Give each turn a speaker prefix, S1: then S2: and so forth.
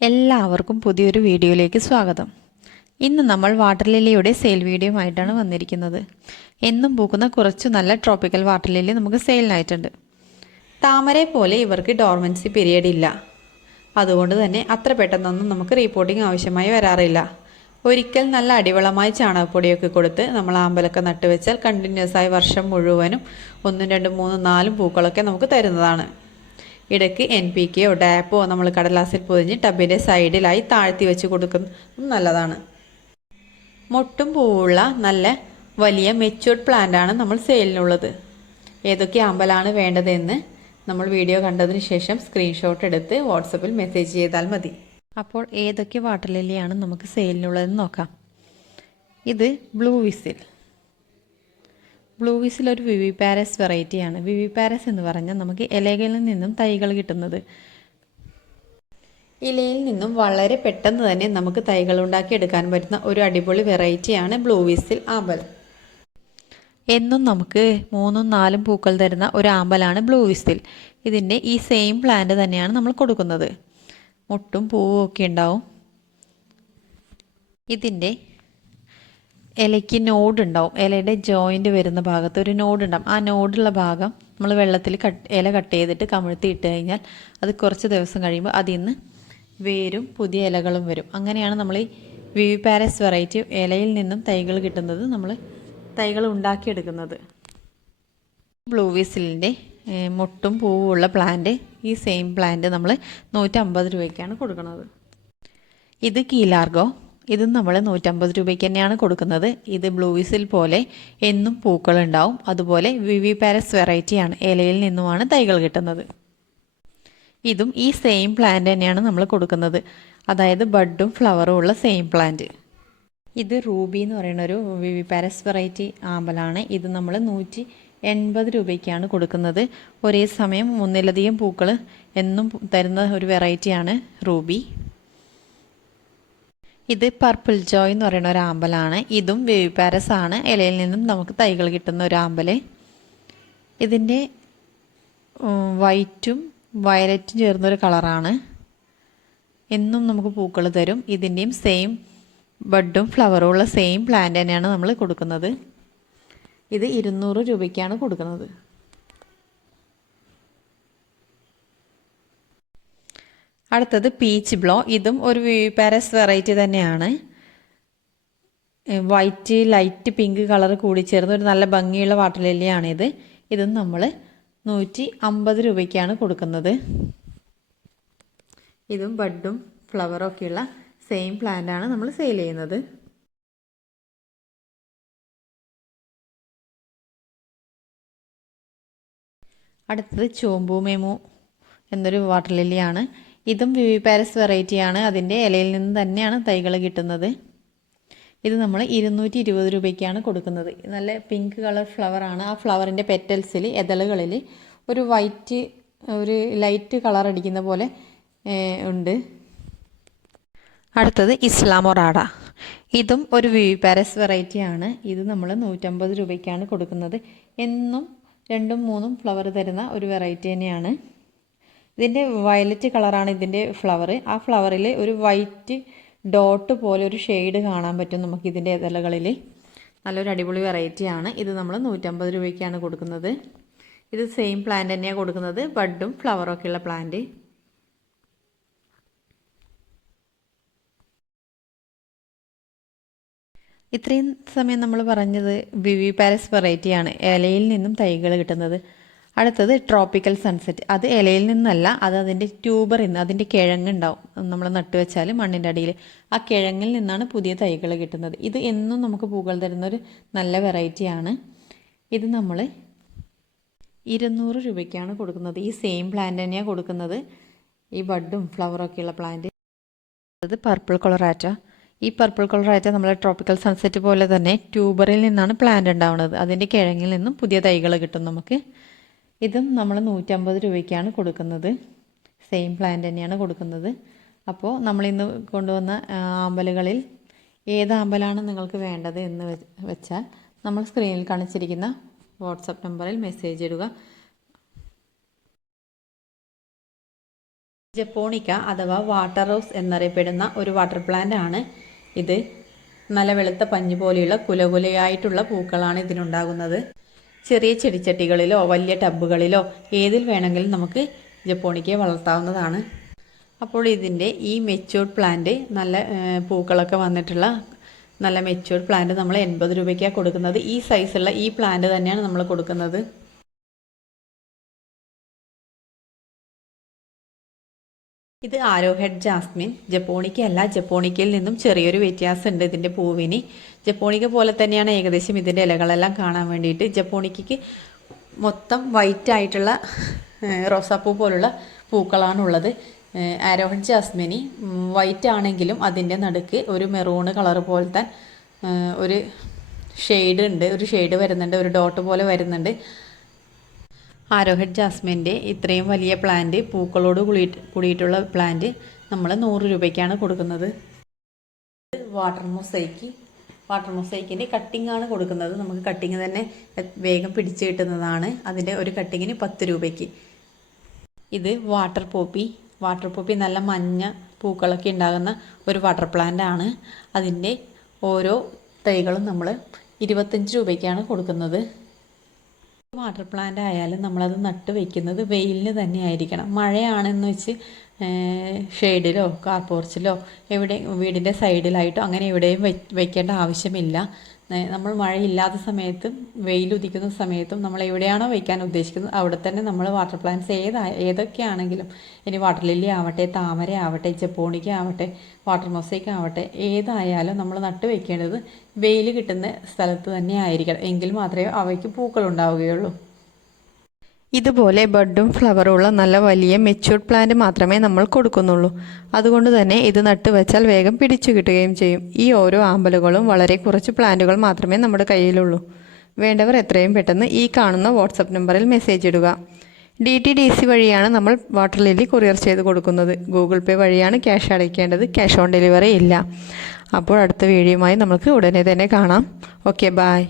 S1: എല്ലാവർക്കും പുതിയൊരു വീഡിയോയിലേക്ക് സ്വാഗതം. ഇന്ന് നമ്മൾ വാട്ടർ ലില്ലിയുടെ സെയിൽ വീഡിയോ ആയിട്ടാണ് വന്നിരിക്കുന്നത്. എന്നും പൂക്കുന്ന കുറച്ച് നല്ല ട്രോപ്പിക്കൽ വാട്ടർ ലില്ലി നമുക്ക് സെയിലിനായിട്ടുണ്ട് താമരയെ പോലെ ഇവർക്ക് ഡോർമൻസി പീരിയഡ് ഇല്ല. അതുകൊണ്ട് തന്നെ അത്ര പെട്ടെന്നൊന്നും നമുക്ക് റീപ്പോർട്ടിംഗ് ആവശ്യമായി വരാറില്ല. ഒരിക്കൽ നല്ല അടിവളമായി ചാണകപ്പൊടിയൊക്കെ കൊടുത്ത് നമ്മൾ ആമ്പലൊക്കെ നട്ടുവെച്ചാൽ കണ്ടിന്യൂസ് ആയി വർഷം മുഴുവനും ഒന്നും രണ്ടും മൂന്നും നാലും പൂക്കളൊക്കെ നമുക്ക് തരുന്നതാണ്. ഇടയ്ക്ക് എൻ പി കെയോ ഡാപ്പോ നമ്മൾ കടലാസിൽ പൊതിഞ്ഞ് ടബിന്റെ സൈഡിലായി താഴ്ത്തി വെച്ച് കൊടുക്കുന്നതും നല്ലതാണ്. മൊട്ടും പൂവുള്ള നല്ല വലിയ മെച്യൂർഡ് പ്ലാന്റാണ് നമ്മൾ സെയിലിനുള്ളത് ഏതൊക്കെ ആമ്പലാണ് വേണ്ടതെന്ന് നമ്മൾ വീഡിയോ കണ്ടതിന് ശേഷം സ്ക്രീൻഷോട്ട് എടുത്ത് വാട്സപ്പിൽ മെസ്സേജ് ചെയ്താൽ മതി. അപ്പോൾ ഏതൊക്കെ വാട്ടർ ലില്ലിയാണ് നമുക്ക് സെയിലിനുള്ളതെന്ന് നോക്കാം. ഇത് ബ്ലൂ വിസിൽ ബ്ലൂ വിസിൽ ഒരു വിവി പാരസ് വെറൈറ്റിയാണ്. വിവി പാരസ് എന്ന് പറഞ്ഞാൽ നമുക്ക് ഇലകളിൽ നിന്നും തൈകൾ കിട്ടുന്നത്. ഇലയിൽ നിന്നും വളരെ പെട്ടെന്ന് തന്നെ നമുക്ക് തൈകൾ ഉണ്ടാക്കി എടുക്കാൻ പറ്റുന്ന ഒരു അടിപൊളി വെറൈറ്റിയാണ് ബ്ലൂ വിസിൽ ആമ്പൽ. എന്നും നമുക്ക് മൂന്നും നാലും പൂക്കൾ തരുന്ന ഒരു ആമ്പലാണ് ബ്ലൂ വിസിൽ ഇതിന്റെ ഈ സെയിം പ്ലാന്റ് തന്നെയാണ് നമ്മൾ കൊടുക്കുന്നത്. മുട്ടും പൂവും ഒക്കെ ഉണ്ടാവും. ഇതിന്റെ ഇലയ്ക്ക് നോഡ് ഉണ്ടാവും. ഇലയുടെ ജോയിന്റ് വരുന്ന ഭാഗത്ത് ഒരു നോഡ് ഉണ്ടാവും. ആ നോഡുള്ള ഭാഗം നമ്മൾ വെള്ളത്തിൽ കട്ട് ഇല കട്ട് ചെയ്തിട്ട് കമിഴ്ത്തി ഇട്ട് കഴിഞ്ഞാൽ അത് കുറച്ച് ദിവസം കഴിയുമ്പോൾ അതിൽ നിന്ന് വേരും പുതിയ ഇലകളും വരും. അങ്ങനെയാണ് നമ്മൾ ഈ വിവി പാരസ് വെറൈറ്റി ഇലയിൽ നിന്നും തൈകൾ കിട്ടുന്നത് നമ്മൾ തൈകൾ ഉണ്ടാക്കിയെടുക്കുന്നത്. ബ്ലൂ വിസിലിന്റെ മുട്ടും പൂവുള്ള പ്ലാന്റ് ഈ സെയിം പ്ലാന്റ് നമ്മൾ നൂറ്റമ്പത് രൂപയ്ക്കാണ് കൊടുക്കുന്നത് ഇത് കീലാർഗോ ഇത് നമ്മൾ നൂറ്റമ്പത് രൂപയ്ക്ക് തന്നെയാണ് കൊടുക്കുന്നത്. ഇത് ബ്ലൂവിസിൽ പോലെ എന്നും പൂക്കളുണ്ടാവും. അതുപോലെ വിവി പാരസ് വെറൈറ്റിയാണ്. ഇലയിൽ നിന്നുമാണ് തൈകൾ കിട്ടുന്നത്. ഇതും ഈ സെയിം പ്ലാന്റ് തന്നെയാണ് നമ്മൾ കൊടുക്കുന്നത്. അതായത് ബഡും ഫ്ലവറും ഉള്ള സെയിം പ്ലാന്റ്. ഇത് റൂബി എന്ന് പറയുന്ന ഒരു വിവി പാരസ് വെറൈറ്റി ആമ്പലാണ്. ഇത് നമ്മൾ നൂറ്റി എൺപത് രൂപയ്ക്കാണ് കൊടുക്കുന്നത്. ഒരേ സമയം ഒന്നിലധികം പൂക്കൾ എന്നും തരുന്ന ഒരു വെറൈറ്റിയാണ് റൂബി. ഇത് പർപ്പിൾ ജോയ് എന്ന് പറയുന്ന ഒരു ആമ്പലാണ്. ഇതും വേവി പാരസ് ആണ്. ഇലയിൽ നിന്നും നമുക്ക് തൈകൾ കിട്ടുന്ന ഒരു ആമ്പൽ. ഇതിന്റെ വൈറ്റും വയലറ്റും ചേർന്നൊരു കളറാണ് എന്നും നമുക്ക് പൂക്കൾ തരും. ഇതിന്റെയും സെയിം ബഡും ഫ്ലവറും ഉള്ള സെയിം പ്ലാന്റ് തന്നെയാണ് നമ്മൾ കൊടുക്കുന്നത്. ഇത് ഇരുന്നൂറ് രൂപയ്ക്കാണ് കൊടുക്കുന്നത്. അടുത്തത് പീച്ച് ബ്ലോ ഇതും ഒരു പാരസ് വെറൈറ്റി തന്നെയാണ്. വൈറ്റ് ലൈറ്റ് പിങ്ക് കളർ കൂടി ചേർന്ന് ഒരു നല്ല ഭംഗിയുള്ള വാട്ടർ ലില്ലിയാണിത് ഇതും നമ്മൾ നൂറ്റി അമ്പത് രൂപയ്ക്കാണ് കൊടുക്കുന്നത്. ഇതും ബഡും ഫ്ലവറും ഒക്കെയുള്ള സെയിം പ്ലാന്റാണ് നമ്മൾ സെയിൽ ചെയ്യുന്നത്. അടുത്തത് ചോമ്പു എന്നൊരു വാട്ടർ ലില്ലിയാണ് ഇതും വിവി പാരസ് വെറൈറ്റിയാണ്. അതിന്റെ ഇലയിൽ നിന്ന് തന്നെയാണ് തൈകൾ കിട്ടുന്നത്. ഇത് നമ്മൾ ഇരുന്നൂറ്റി ഇരുപത് രൂപയ്ക്കാണ് കൊടുക്കുന്നത്. നല്ല പിങ്ക് കളർ ഫ്ലവറാണ് ആ ഫ്ലവറിന്റെ പെറ്റൽസിൽ എതളുകളിൽ ഒരു വൈറ്റ് ഒരു ലൈറ്റ് കളർ അടിക്കുന്ന പോലെ ഉണ്ട്. അടുത്തത് ഇസ്ലാമൊറാഡ ഇതും ഒരു വിവി പാരസ് വെറൈറ്റിയാണ്. ഇത് നമ്മൾ നൂറ്റമ്പത് രൂപയ്ക്കാണ് കൊടുക്കുന്നത്. എന്നും രണ്ടും മൂന്നും ഫ്ലവർ തരുന്ന ഒരു വെറൈറ്റി തന്നെയാണ്. ഇതിന്റെ വയലറ്റ് കളറാണ് ഇതിന്റെ ഫ്ലവർ ആ ഫ്ലവറിൽ ഒരു വൈറ്റ് ഡോട്ട് പോലെ ഒരു ഷെയ്ഡ് കാണാൻ പറ്റും നമുക്ക് ഇതിന്റെ ഇതലകളിൽ നല്ലൊരു അടിപൊളി വെറൈറ്റിയാണ് ഇത് നമ്മൾ നൂറ്റമ്പത് രൂപയ്ക്കാണ് കൊടുക്കുന്നത്. ഇത് സെയിം പ്ലാന്റ് തന്നെയാണ് കൊടുക്കുന്നത്. ബഡും ഫ്ലവറും ഒക്കെയുള്ള പ്ലാന്റ് ഇത്രയും സമയം നമ്മൾ പറഞ്ഞത് വിവി പാലസ് വെറൈറ്റിയാണ് ഇലയിൽ നിന്നും തൈകൾ കിട്ടുന്നത്. അടുത്തത് ട്രോപ്പിക്കൽ സൺസെറ്റ് അത് ഇലയിൽ നിന്നല്ല അത് അതിന്റെ ട്യൂബറിൽ നിന്ന് അതിന്റെ കിഴങ്ങുണ്ടാവും നമ്മൾ നട്ടുവെച്ചാൽ മണ്ണിന്റെ അടിയിൽ ആ കിഴങ്ങിൽ നിന്നാണ് പുതിയ തൈകൾ കിട്ടുന്നത്. ഇത് എന്നും നമുക്ക് പൂക്കൾ തരുന്നൊരു നല്ല വെറൈറ്റിയാണ് ഇത് നമ്മൾ ഇരുന്നൂറ് രൂപയ്ക്കാണ് കൊടുക്കുന്നത്. ഈ സെയിം പ്ലാന്റ് തന്നെയാണ് കൊടുക്കുന്നത്. ഈ ബഡും ഫ്ലവറൊക്കെയുള്ള പ്ലാന്റ് അത് പർപ്പിൾ കളറാറ്റ ഈ പർപ്പിൾ കളറായിട്ട് നമ്മൾ ട്രോപ്പിക്കൽ സൺസെറ്റ് പോലെ തന്നെ ട്യൂബറിൽ നിന്നാണ് പ്ലാന്റ് ഉണ്ടാവുന്നത്. അതിന്റെ കിഴങ്ങിൽ നിന്നും പുതിയ തൈകൾ കിട്ടും നമുക്ക്. ഇതും നമ്മൾ നൂറ്റമ്പത് രൂപയ്ക്കാണ് കൊടുക്കുന്നത്. സെയിം പ്ലാന്റ് തന്നെയാണ് കൊടുക്കുന്നത്. അപ്പോൾ നമ്മളിന്ന് കൊണ്ടുവന്ന ആമ്പലുകളിൽ ഏത് ആമ്പലാണ് നിങ്ങൾക്ക് വേണ്ടത് എന്ന് വെച്ചാൽ നമ്മൾ സ്ക്രീനിൽ കാണിച്ചിരിക്കുന്ന വാട്സപ്പ് നമ്പറിൽ മെസ്സേജ് ഇടുക. ജപ്പോണിക്ക അഥവാ വാട്ടർ റോസ് എന്നറിയപ്പെടുന്ന ഒരു വാട്ടർ പ്ലാന്റ് ആണ് ഇത്. നല്ല വെളുത്ത പഞ്ഞു പോലെയുള്ള കുലകുലയായിട്ടുള്ള പൂക്കളാണ് ഇതിനുണ്ടാകുന്നത്. ചെറിയ ചെടിച്ചട്ടികളിലോ വലിയ ടബുകളിലോ ഏതിൽ വേണമെങ്കിലും നമുക്ക് ജപ്പോണിക്കെ വളർത്താവുന്നതാണ്. അപ്പോൾ ഇതിന്റെ ഈ മെച്യൂർഡ് പ്ലാന്റ് നല്ല പൂക്കളൊക്കെ വന്നിട്ടുള്ള നല്ല മെച്യൂർഡ് പ്ലാന്റ് നമ്മൾ എൺപത് രൂപയ്ക്കാണ് കൊടുക്കുന്നത്. ഈ സൈസുള്ള ഈ പ്ലാന്റ് തന്നെയാണ് നമ്മൾ കൊടുക്കുന്നത്. ഇത് ആരോ ഹെഡ് ജാസ്മിൻ ജപ്പോണിക്ക അല്ല ജപ്പോണിക്കയിൽ നിന്നും ചെറിയൊരു വ്യത്യാസമുണ്ട് ഇതിന്റെ പൂവിന്. ജപ്പോണിക്ക പോലെ തന്നെയാണ് ഏകദേശം ഇതിന്റെ ഇലകളെല്ലാം കാണാൻ വേണ്ടിയിട്ട്. ജപ്പോണിക്കയ്ക്ക് മൊത്തം വൈറ്റ് ആയിട്ടുള്ള റോസാപ്പൂ പോലുള്ള പൂക്കളാണുള്ളത്. ഉള്ളത് ആരോ ഹെഡ് ജാസ്മിന് വൈറ്റ് ആണെങ്കിലും അതിന്റെ നടുക്ക് ഒരു മെറൂണ് കളർ പോലത്തെ ഒരു ഷെയ്ഡ് ഉണ്ട്. ഒരു ഷെയ്ഡ് വരുന്നുണ്ട് ഒരു ഡോട്ട് പോലെ വരുന്നുണ്ട്. ആരോഹെഡ് ജാസ്മിന്റെ ഇത്രയും വലിയ പ്ലാന്റ് പൂക്കളോട് കൂടി കൂടിയിട്ടുള്ള പ്ലാന്റ് നമ്മൾ നൂറ് രൂപയ്ക്കാണ് കൊടുക്കുന്നത്. വാട്ടർ മൊസൈക്ക് വാട്ടർ മൊസൈക്കിന്റെ കട്ടിംഗ് ആണ് കൊടുക്കുന്നത്. നമുക്ക് കട്ടിങ് തന്നെ വേഗം പിടിച്ചു കിട്ടുന്നതാണ്. അതിന്റെ ഒരു കട്ടിങ്ങിന് പത്ത് രൂപയ്ക്ക്. ഇത് വാട്ടർ പോപ്പി വാട്ടർ പോപ്പി നല്ല മഞ്ഞ പൂക്കളൊക്കെ ഉണ്ടാകുന്ന ഒരു വാട്ടർ പ്ലാന്റ് ആണ്. അതിന്റെ ഓരോ തൈകളും നമ്മൾ ഇരുപത്തഞ്ച് രൂപയ്ക്കാണ് കൊടുക്കുന്നത്. വാട്ടർ പ്ലാന്റ് ആയാലും നമ്മളത് നട്ട് വെക്കുന്നത് വെയിലിന് തന്നെ ആയിരിക്കണം. മഴയാണെന്ന് വെച്ച് ഷെയ്ഡിലോ കാർപോർച്ചിലോ എവിടെ വീടിന്റെ സൈഡിലായിട്ടോ അങ്ങനെ എവിടെയും വെക്കേണ്ട ആവശ്യമില്ല. നമ്മൾ മഴയില്ലാത്ത സമയത്തും വെയിലുദിക്കുന്ന സമയത്തും നമ്മൾ എവിടെയാണോ വയ്ക്കാൻ ഉദ്ദേശിക്കുന്നത് അവിടെ തന്നെ നമ്മൾ വാട്ടർ പ്ലാന്റ്സ് ഏതാ ഏതൊക്കെയാണെങ്കിലും ഇനി വാട്ടർ ലില്ലി ആവട്ടെ താമര ആവട്ടെ ജപ്പോണിക്ക ആവട്ടെ വാട്ടർ മൊസൈക്ക് ആവട്ടെ ഏതായാലും നമ്മൾ നട്ടു വെക്കേണ്ടത് വെയിൽ കിട്ടുന്ന സ്ഥലത്ത് തന്നെ ആയിരിക്കണം. എങ്കിൽ മാത്രമേ അവയ്ക്ക് പൂക്കൾ ഉണ്ടാവുകയുള്ളൂ. ഇതുപോലെ ബഡും ഫ്ലവറും ഉള്ള നല്ല വലിയ മെച്യൂർഡ് പ്ലാന്റ് മാത്രമേ നമ്മൾ കൊടുക്കുന്നുള്ളൂ. അതുകൊണ്ട് തന്നെ ഇത് നട്ട് വെച്ചാൽ വേഗം പിടിച്ചു കിട്ടുകയും ചെയ്യും. ഈ ഓരോ ആമ്പലുകളും വളരെ കുറച്ച് പ്ലാന്റുകൾ മാത്രമേ നമ്മുടെ കയ്യിലുള്ളൂ. വേണ്ടവർ എത്രയും പെട്ടെന്ന് ഈ കാണുന്ന വാട്സപ്പ് നമ്പറിൽ മെസ്സേജ് ഇടുക. ഡി ടി ഡി സി വഴിയാണ് നമ്മൾ വാട്ടർ ലില്ലി കൊറിയർ ചെയ്ത് കൊടുക്കുന്നത്. ഗൂഗിൾ പേ വഴിയാണ് ക്യാഷ് അടയ്ക്കേണ്ടത്. ക്യാഷ് ഓൺ ഡെലിവറി ഇല്ല. അപ്പോൾ അടുത്ത വീഡിയോയുമായി നമുക്ക് ഉടനെ തന്നെ കാണാം. Okay bye